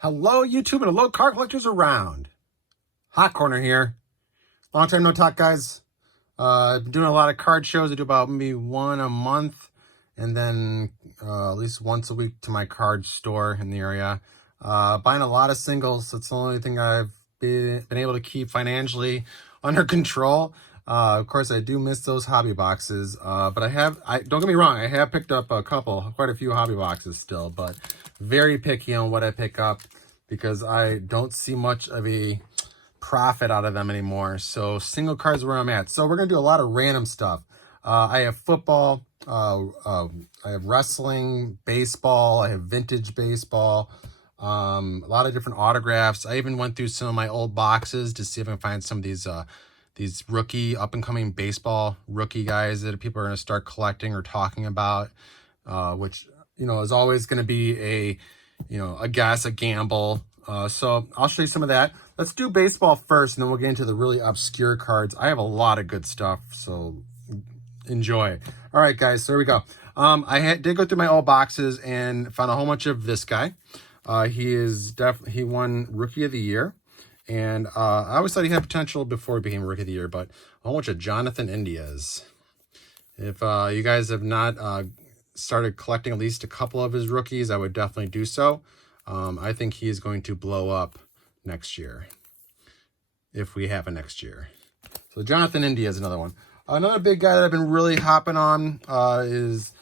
Hello, YouTube, and hello, card collectors around. Hot Corner here. Long time no talk, guys. I've been doing a lot of card shows. I do about maybe one a month, and then at least once a week to my card store in the area. Buying a lot of singles. That's the only thing I've been able to keep financially under control. Of course, I do miss those hobby boxes, but don't get me wrong, I have picked up quite a few hobby boxes still, but very picky on what I pick up because I don't see much of a profit out of them anymore. So single cards where I'm at. So we're going to do a lot of random stuff. I have football, I have wrestling, baseball, I have vintage baseball, a lot of different autographs. I even went through some of my old boxes to see if I can find some of these rookie up-and-coming baseball rookie guys that people are going to start collecting or talking about, which, is always going to be a guess, a gamble. So I'll show you some of that. Let's do baseball first, and then we'll get into the really obscure cards. I have a lot of good stuff, so enjoy. All right, guys, so here we go. Did go through my old boxes and found a whole bunch of this guy. He won Rookie of the Year. And I always thought he had potential before he became Rookie of the Year, but a whole bunch of Jonathan Indias. If you guys have not started collecting at least a couple of his rookies, I would definitely do so. I think he is going to blow up next year, if we have a next year. So Jonathan India is another one. Another big guy that I've been really hopping on is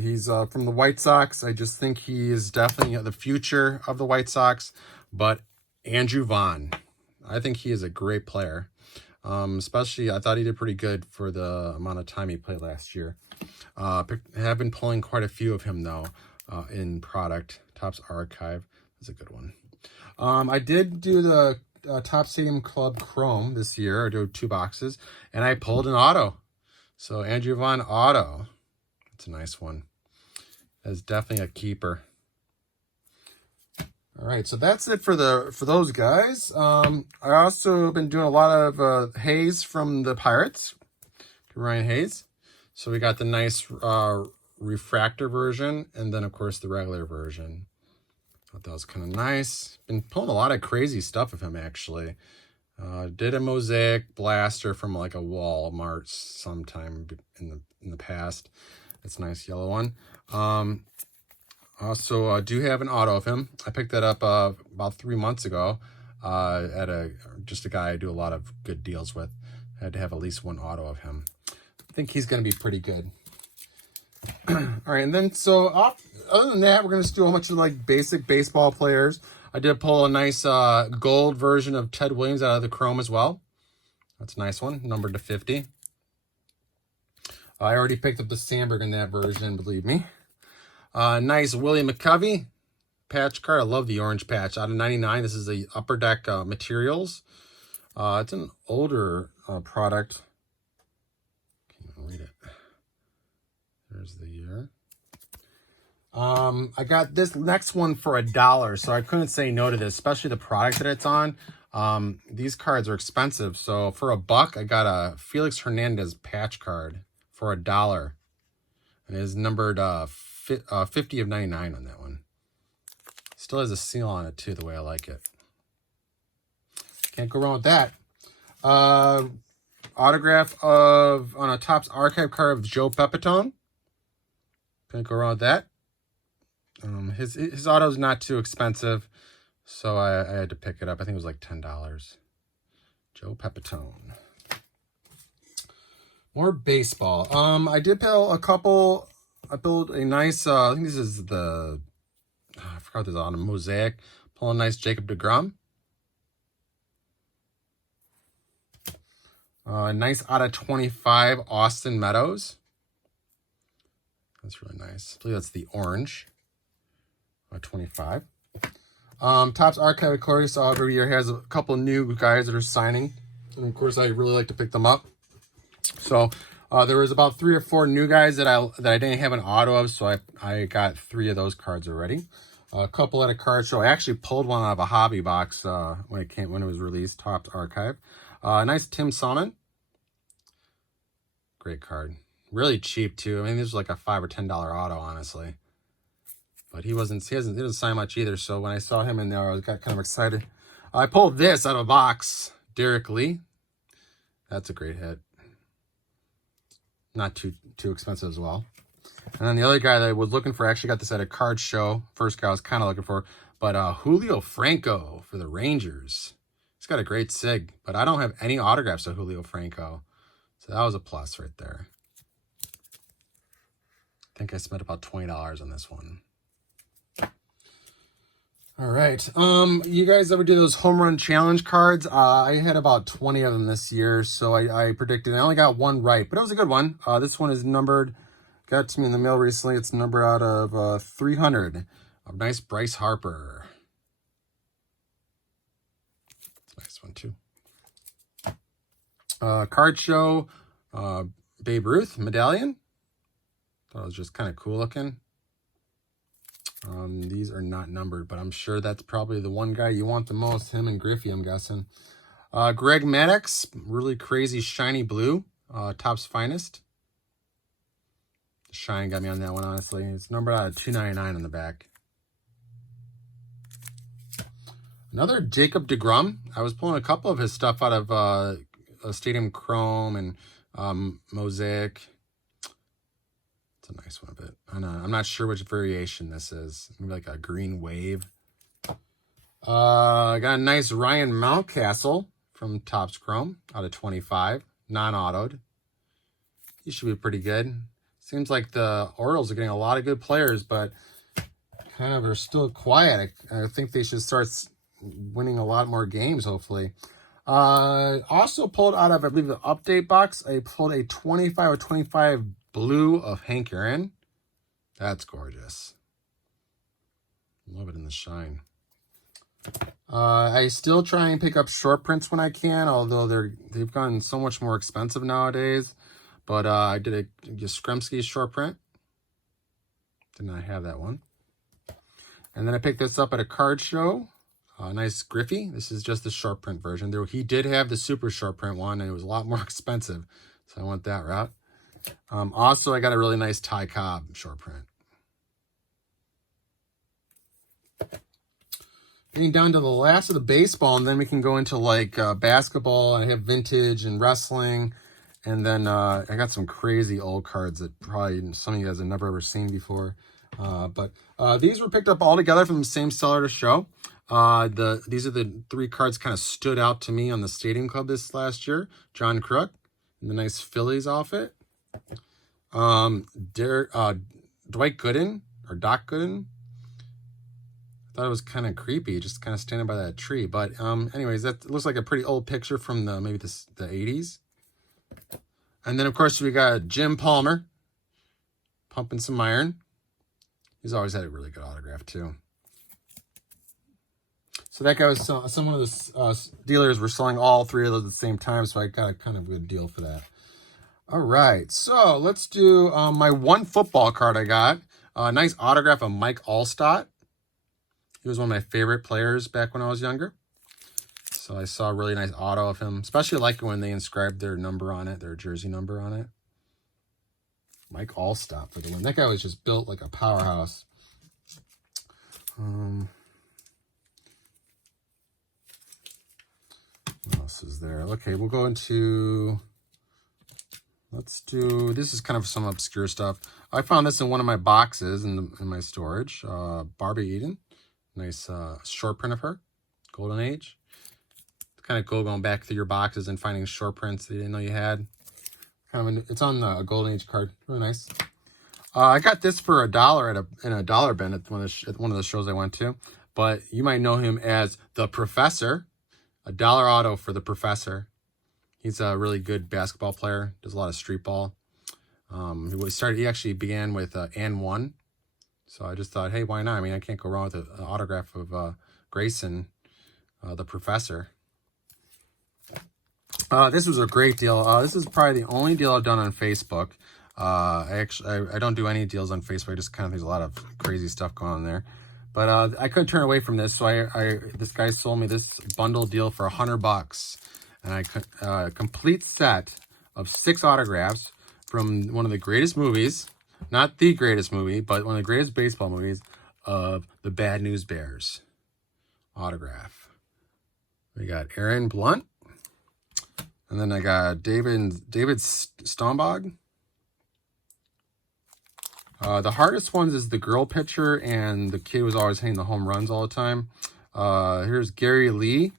he's from the White Sox. I just think he is definitely the future of the White Sox, but Andrew Vaughn, I think he is a great player. Especially, I thought he did pretty good for the amount of time he played last year. Have been pulling quite a few of him, though, in product. Topps Archive is a good one. I did do the Topps Stadium Club Chrome this year. I did 2 boxes, and I pulled an auto. So Andrew Vaughn auto. That's a nice one. That's definitely a keeper. All right, so that's it for those guys. I also been doing a lot of Hayes from the Pirates, Ryan Hayes. So we got the nice refractor version, and then of course the regular version. Thought that was kind of nice. Been pulling a lot of crazy stuff of him actually. Did a mosaic blaster from like a Walmart sometime in the past. That's a nice yellow one. Also, I do have an auto of him. I picked that up about 3 months ago at just a guy I do a lot of good deals with. I had to have at least one auto of him. I think he's going to be pretty good. All right, and then other than that, we're going to do a bunch of like basic baseball players. I did pull a nice gold version of Ted Williams out of the Chrome as well. That's a nice one, numbered to 50. I already picked up the Sandberg in that version, believe me. Nice Willie McCovey patch card. I love the orange patch. Out of 99, this is the Upper Deck Materials. It's an older product. Can't even read it. There's the year. I got this next one for $1, so I couldn't say no to this, especially the product that it's on. These cards are expensive, so for $1, I got a Felix Hernandez patch card for $1. And it is numbered 50 of 99 on that one. Still has a seal on it too, the way I like it. Can't go wrong with that. Autograph on a Topps Archive card of Joe Pepitone. Can't go wrong with that. His auto's not too expensive, so I had to pick it up. I think it was like $10. Joe Pepitone. More baseball. I did pull a couple. I built a nice, I think this is I forgot this on a mosaic. Pull a nice Jacob deGrom. Nice out of 25 Austin Meadows. That's really nice. I believe that's the orange. 25. Topps Archive, of course, every year has a couple new guys that are signing. And of course, I really like to pick them up. So there was about 3 or 4 new guys that I didn't have an auto of, so I got 3 of those cards already. A couple at a card show. I actually pulled one out of a hobby box when it was released. Topps Archive. Nice Tim Salmon. Great card. Really cheap too. I mean, this was like a $5 or $10 auto, honestly. But he doesn't sign much either. So when I saw him in there, I got kind of excited. I pulled this out of a box. Derek Lee. That's a great hit. Not too expensive as well. And then the other guy that I was looking for, I actually got this at a card show. First guy I was kind of looking for. But Julio Franco for the Rangers. He's got a great sig. But I don't have any autographs of Julio Franco. So that was a plus right there. I think I spent about $20 on this one. All right. You guys ever do those home run challenge cards? I had about 20 of them this year, so I predicted. I only got one right, but it was a good one. This one is numbered. Got to me in the mail recently. It's numbered out of 300. A nice Bryce Harper. Nice one too. Card show. Babe Ruth medallion. Thought it was just kind of cool looking. These are not numbered, but I'm sure that's probably the one guy you want the most. Him and Griffey, I'm guessing. Greg Maddux, really crazy shiny blue. Topps Finest. The shine got me on that one, honestly. It's numbered out of 299 on the back. Another Jacob deGrom. I was pulling a couple of his stuff out of Stadium Chrome and Mosaic. It's a nice one, but I'm not sure which variation this is. Maybe like a green wave. I got a nice Ryan Mountcastle from Topps Chrome out of 25, non-autoed. He should be pretty good. Seems like the Orioles are getting a lot of good players, but kind of are still quiet. I think they should start winning a lot more games, hopefully. Also pulled out of, I believe, the update box, I pulled a 25 or 25 blue of Hank Aaron. That's gorgeous. Love it in the shine. I still try and pick up short prints when I can, although they've gotten so much more expensive nowadays. But I did a Yastrzemski short print. Did not have that one. And then I picked this up at a card show. Nice Griffey. This is just the short print version. He did have the super short print one, and it was a lot more expensive. So I went that route. Also, I got a really nice Ty Cobb short print. Getting down to the last of the baseball, and then we can go into like basketball. I have vintage and wrestling. And then I got some crazy old cards that probably some of you guys have never ever seen before. But these were picked up all together from the same seller to show. These are the three cards kind of stood out to me on the Stadium Club this last year. John Kruk in the nice Phillies outfit. Dwight Gooden, or Doc Gooden. I thought it was kind of creepy, just kind of standing by that tree. But anyways, that looks like a pretty old picture from maybe the 80s. And then, of course, we got Jim Palmer pumping some iron. He's always had a really good autograph, too. So that guy was some of the dealers were selling all three of those at the same time, so I got a kind of good deal for that. All right, so let's do my one football card I got. A nice autograph of Mike Allstott. He was one of my favorite players back when I was younger. So I saw a really nice auto of him, especially like when they inscribed their number on it, their jersey number on it. Mike Allstott for the win. That guy was just built like a powerhouse. What else is there? Okay, we'll go into... this is kind of some obscure stuff. I found this in one of my boxes in my storage. Barbie Eden. Nice short print of her. Golden Age. Kind of cool going back through your boxes and finding short prints that you didn't know you had. It's on the Golden Age card. Really nice. I got this for $1 in a dollar bin at one of the shows I went to. But you might know him as the Professor. $1 auto for the Professor. He's a really good basketball player. Does a lot of street ball. He actually began with and 1. So I just thought, hey, why not? I mean, I can't go wrong with an autograph of Grayson, the Professor. This was a great deal. This is probably the only deal I've done on Facebook. I don't do any deals on Facebook. I just kind of there's a lot of crazy stuff going on there. But I couldn't turn away from this, so this guy sold me this bundle deal for $100, and a complete set of 6 autographs from one of the greatest movies, not the greatest movie, but one of the greatest baseball movies, of the Bad News Bears autograph. We got Aaron Blunt. And then I got David Stombog. The hardest ones is the girl pitcher, and the kid was always hitting the home runs all the time. Here's Gary Lee.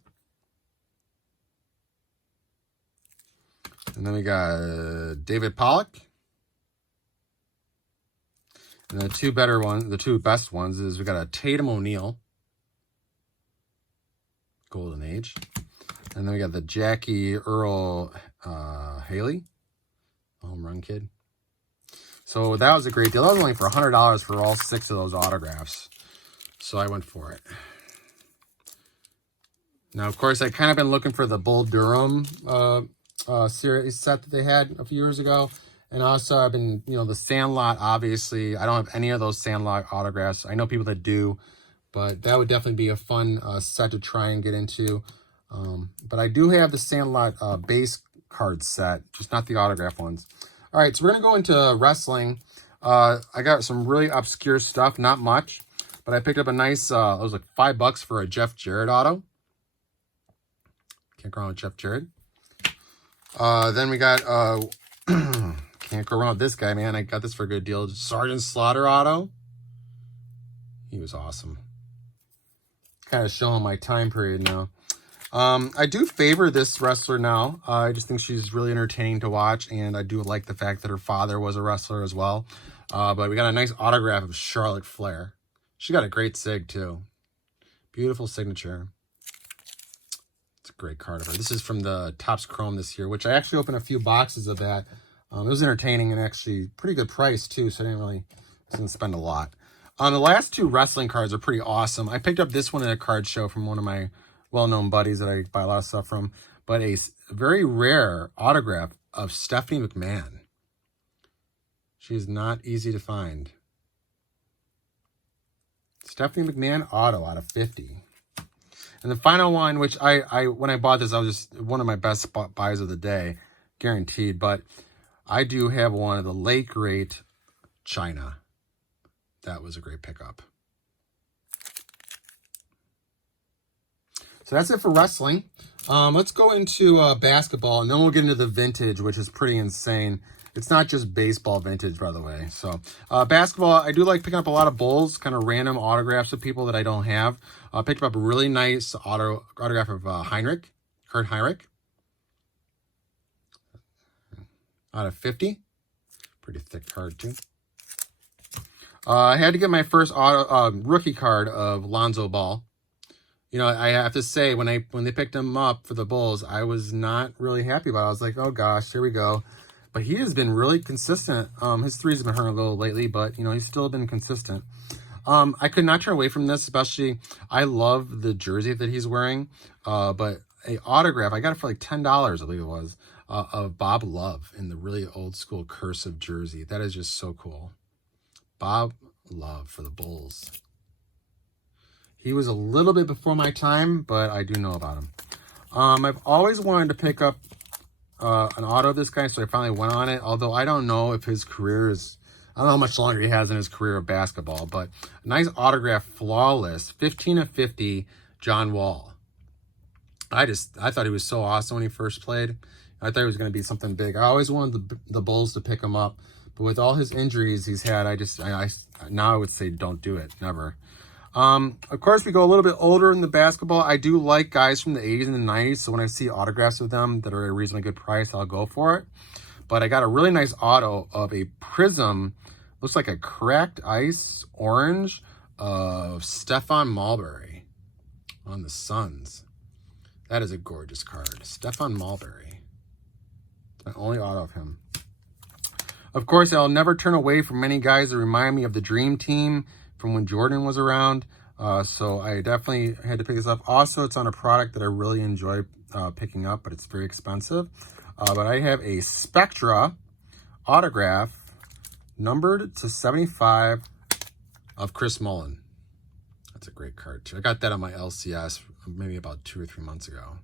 And then we got David Pollock. And the two best ones is we got a Tatum O'Neal. Golden Age. And then we got the Jackie Earl Haley. Home run kid. So that was a great deal. That was only for $100 for all 6 of those autographs. So I went for it. Now, of course, I kind of been looking for the Bull Durham series set that they had a few years ago. And also I've been, the Sandlot, obviously. I don't have any of those Sandlot autographs. I know people that do. But that would definitely be a fun set to try and get into. But I do have the Sandlot base card set, just not the autograph ones. All right, so we're going to go into wrestling. I got some really obscure stuff, not much. But I picked up a nice, it was like $5 for a Jeff Jarrett auto. Can't go wrong with Jeff Jarrett. Then we got, can't go wrong with this guy, man. I got this for a good deal. Sergeant Slaughter auto. He was awesome. Kind of showing my time period now. I do favor this wrestler now. I just think she's really entertaining to watch, and I do like the fact that her father was a wrestler as well. But we got a nice autograph of Charlotte Flair. She got a great sig, too. Beautiful signature. It's a great card of her. This is from the Topps Chrome this year, which I actually opened a few boxes of that. It was entertaining and actually pretty good price, too, so I didn't spend a lot. The last 2 wrestling cards are pretty awesome. I picked up this one at a card show from one of my well-known buddies that I buy a lot of stuff from. But a very rare autograph of Stephanie McMahon. She's not easy to find. Stephanie McMahon auto out of 50. And the final one, which I when I bought this, I was just one of my best buys of the day. Guaranteed. But I do have one of the late great China. That was a great pickup. So that's it for wrestling. Let's go into basketball, and then we'll get into the vintage, which is pretty insane. It's not just baseball vintage, by the way. So basketball, I do like picking up a lot of Bulls, kind of random autographs of people that I don't have. I picked up a really nice autograph of Kurt Heinrich. Out of 50. Pretty thick card, too. I had to get my first rookie card of Lonzo Ball. I have to say, when they picked him up for the Bulls, I was not really happy about it. I was like, oh gosh, here we go. But he has been really consistent. His threes have been hurting a little lately, but he's still been consistent. I could not turn away from this, especially I love the jersey that he's wearing. But a autograph, I got it for like $10, I believe it was, of Bob Love in the really old school cursive jersey. That is just so cool. Bob Love for the Bulls. He was a little bit before my time, but I do know about him. I've always wanted to pick up an auto of this guy, so I finally went on it. Although I don't know if his career is, I don't know how much longer he has in his career of basketball, but a nice autograph, flawless, 15 of 50, John Wall. I thought he was so awesome when he first played. I thought he was going to be something big. I always wanted the Bulls to pick him up, but with all his injuries he's had, now I would say don't do it, never. Of course, we go a little bit older in the basketball. I do like guys from the 80s and the 90s, so when I see autographs of them that are at a reasonably good price, I'll go for it. But I got a really nice auto of a Prism, looks like a cracked ice orange of Stephon Marbury on the Suns. That is a gorgeous card. Stephon Marbury. It's my only auto of him. Of course, I'll never turn away from many guys that remind me of the Dream Team from when Jordan was around. So I definitely had to pick this up. Also, it's on a product that I really enjoy picking up, but it's very expensive. But I have a Spectra autograph numbered to 75 of Chris Mullin. That's a great card too. I got that on my LCS maybe about 2 or 3 months ago.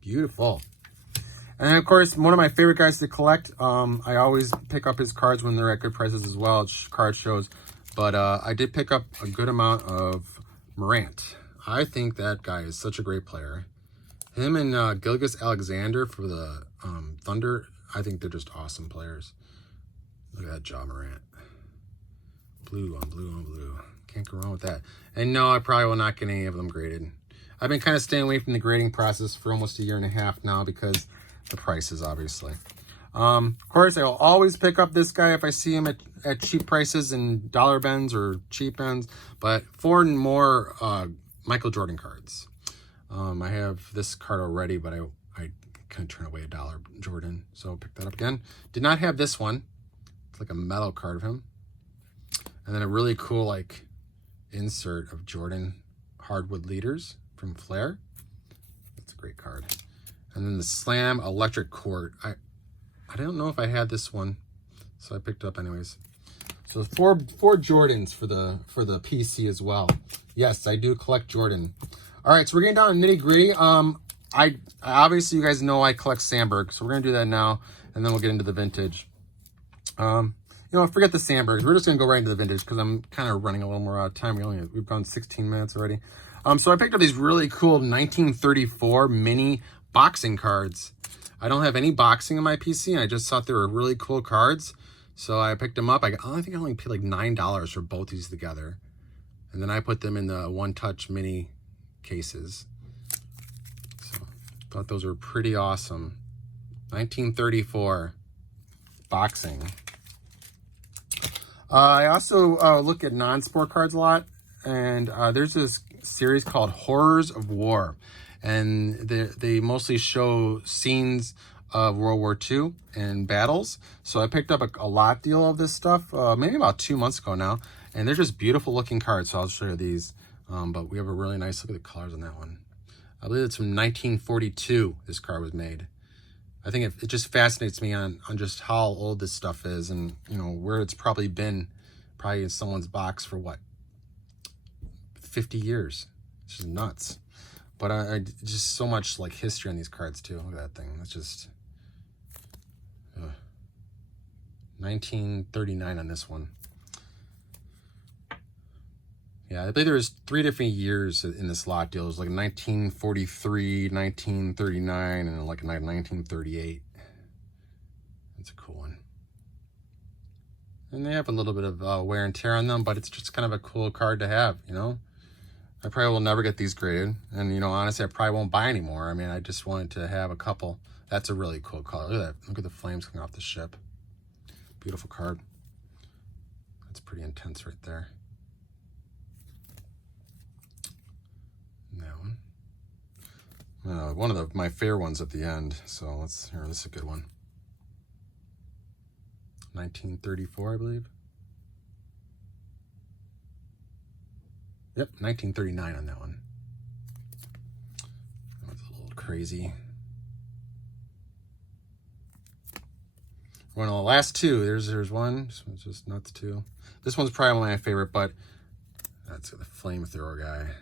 Beautiful. And then, of course, one of my favorite guys to collect, I always pick up his cards when they're at good prices as well. Card shows. But I did pick up a good amount of Morant. I think that guy is such a great player. Him and Gilgeous-Alexander for the Thunder, I think they're just awesome players. Look at that Ja Morant. Blue on blue on blue. Can't go wrong with that. And no, I probably will not get any of them graded. I've been kind of staying away from the grading process for almost a year and a half now because the prices, obviously. Of course, I will always pick up this guy if I see him at cheap prices and dollar bins or cheap bins. But 4 more Michael Jordan cards. I have this card already, but I couldn't turn away a dollar Jordan, so pick that up again. Did not have this one. It's like a metal card of him. And then a really cool like insert of Jordan Hardwood Leaders from Flair. That's a great card. And then the Slam Electric Court. I don't know if I had this one, so I picked it up anyways. So four Jordans for the PC as well. Yes, I do collect Jordan. All right, so we're getting down to nitty gritty. I obviously you guys know I collect Sandberg, so we're gonna do that now, and then we'll get into the vintage. You know, forget the Sandbergs. We're just gonna go right into the vintage because I'm kind of running a little more out of time. We've gone 16 minutes already. So I picked up these really cool 1934 mini boxing cards. I don't have any boxing in my PC, and I just thought they were really cool cards, so I picked them up. I think I only paid like $9 for both these together, and then I put them in the one-touch mini cases. So thought those were pretty awesome. 1934 boxing. I also look at non-sport cards a lot, and there's this series called Horrors of War, and they mostly show scenes of World War II and battles. So I picked up a lot deal of this stuff maybe about 2 months ago now, and they're just beautiful looking cards, so I'll show you these. But we have a really nice look at the colors on that one. I believe it's from 1942 this card was made. I think it just fascinates me on just how old this stuff is, and you know where it's probably been, probably in someone's box for what, 50 years. It's just nuts. But I just so much like history on these cards too. Look at that thing. That's just 1939 on this one. Yeah, I believe there was 3 different years in this lot deal. It was like 1943, 1939, and like 1938. That's a cool one. And they have a little bit of wear and tear on them, but it's just kind of a cool card to have, you know? I probably will never get these graded. And, you know, honestly, I probably won't buy anymore. I mean, I just wanted to have a couple. That's a really cool color. Look at that. Look at the flames coming off the ship. Beautiful card. That's pretty intense right there. One of my favorite ones at the end. So this is a good one. 1934, I believe. Yep, 1939 on that one. That was a little crazy. One of the last two. There's one. This one's just nuts too. This one's probably my favorite, but that's the flamethrower guy.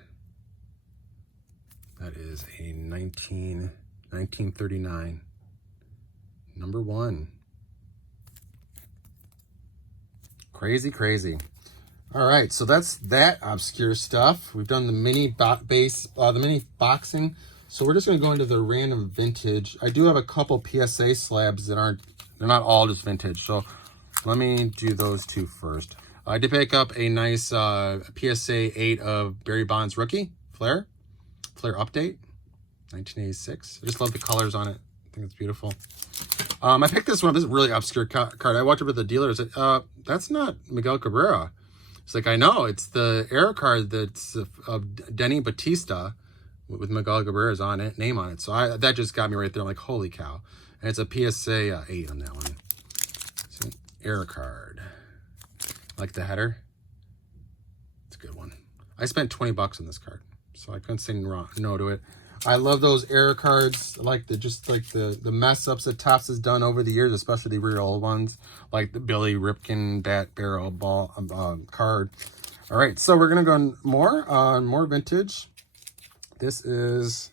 That is a 1939 number 1. Crazy, crazy. All right, so that's that obscure stuff. We've done the mini mini boxing. So we're just gonna go into the random vintage. I do have a couple PSA slabs they're not all just vintage. So let me do those two first. I did pick up a nice PSA 8 of Barry Bonds rookie, Flair update, 1986. I just love the colors on it. I think it's beautiful. I picked this one. This is a really obscure card. I walked up to the dealer and said, that's not Miguel Cabrera. It's like, I know, it's the error card that's of Denny Batista with Miguel Cabrera's name on it. So that just got me right there. I'm like, holy cow. And it's a PSA 8 on that one. It's an error card. Like the header. It's a good one. I spent 20 bucks on this card, so I couldn't say no to it. I love those error cards, like the mess ups that Topps has done over the years, especially the real old ones, like the Billy Ripken bat barrel ball card. All right, so we're gonna go more vintage. This is,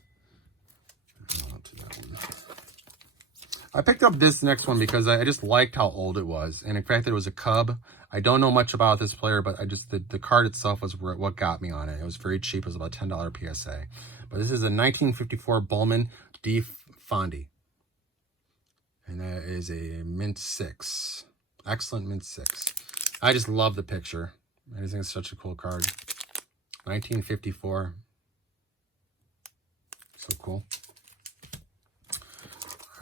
I picked up this next one because I just liked how old it was, and in fact that it was a Cub. I don't know much about this player, but the card itself was what got me on it. It was very cheap. It was about $10 PSA. But this is a 1954 Bowman D. Fondy. And that is a mint 6. Excellent mint 6. I just love the picture. I just think it's such a cool card. 1954. So cool.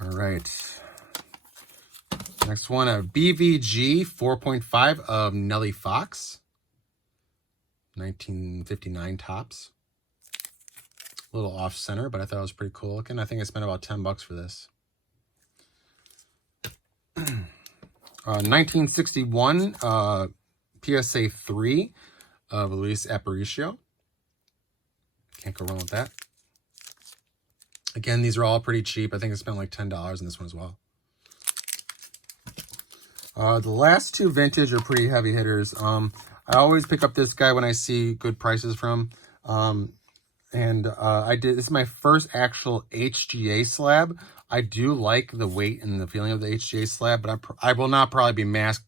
All right. Next one, a BVG 4.5 of Nellie Fox. 1959 tops. A little off center, but I thought it was pretty cool looking. I think I spent about $10 for this. 1961 PSA 3 of Luis Aparicio. Can't go wrong with that. Again, these are all pretty cheap. I think I spent like $10 on this one as well. The last two vintage are pretty heavy hitters. I always pick up this guy when I see good prices from him. This is my first actual HGA slab. I do like the weight and the feeling of the HGA slab, but I will not probably be mass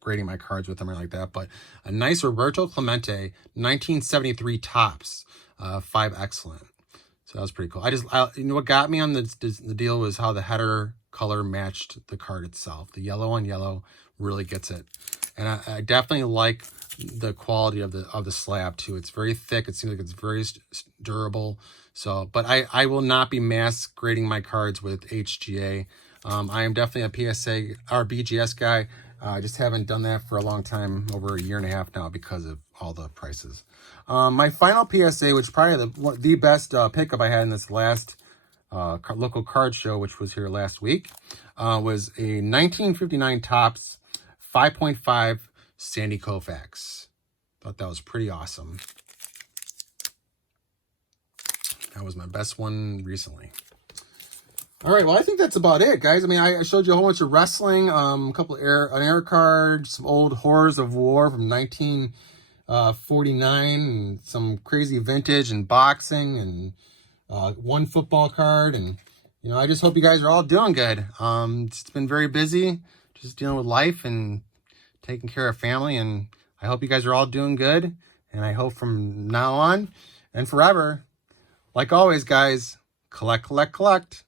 grading my cards with them or like that. But a nice Roberto Clemente 1973 tops, 5 excellent. So that was pretty cool. You know what got me on the deal was how the header color matched the card itself. The yellow on yellow really gets it, and I definitely like the quality of the slab too. It's very thick. It seems like it's very durable. So, but I will not be mass grading my cards with HGA. I am definitely a PSA or BGS guy. I just haven't done that for a long time, over a year and a half now, because of all the prices. My final PSA, which probably the best pickup I had in this last local card show, which was here last week, was a 1959 Topps 5.5 Sandy Koufax. Thought that was pretty awesome. That was my best one recently. All right, well, I think that's about it, guys. I mean, I showed you a whole bunch of wrestling, a couple an air card, some old Horrors of War from 1949, and some crazy vintage and boxing, and one football card. And, you know, I just hope you guys are all doing good. It's been very busy, just dealing with life and taking care of family. And I hope you guys are all doing good. And I hope from now on and forever, like always, guys, collect, collect, collect.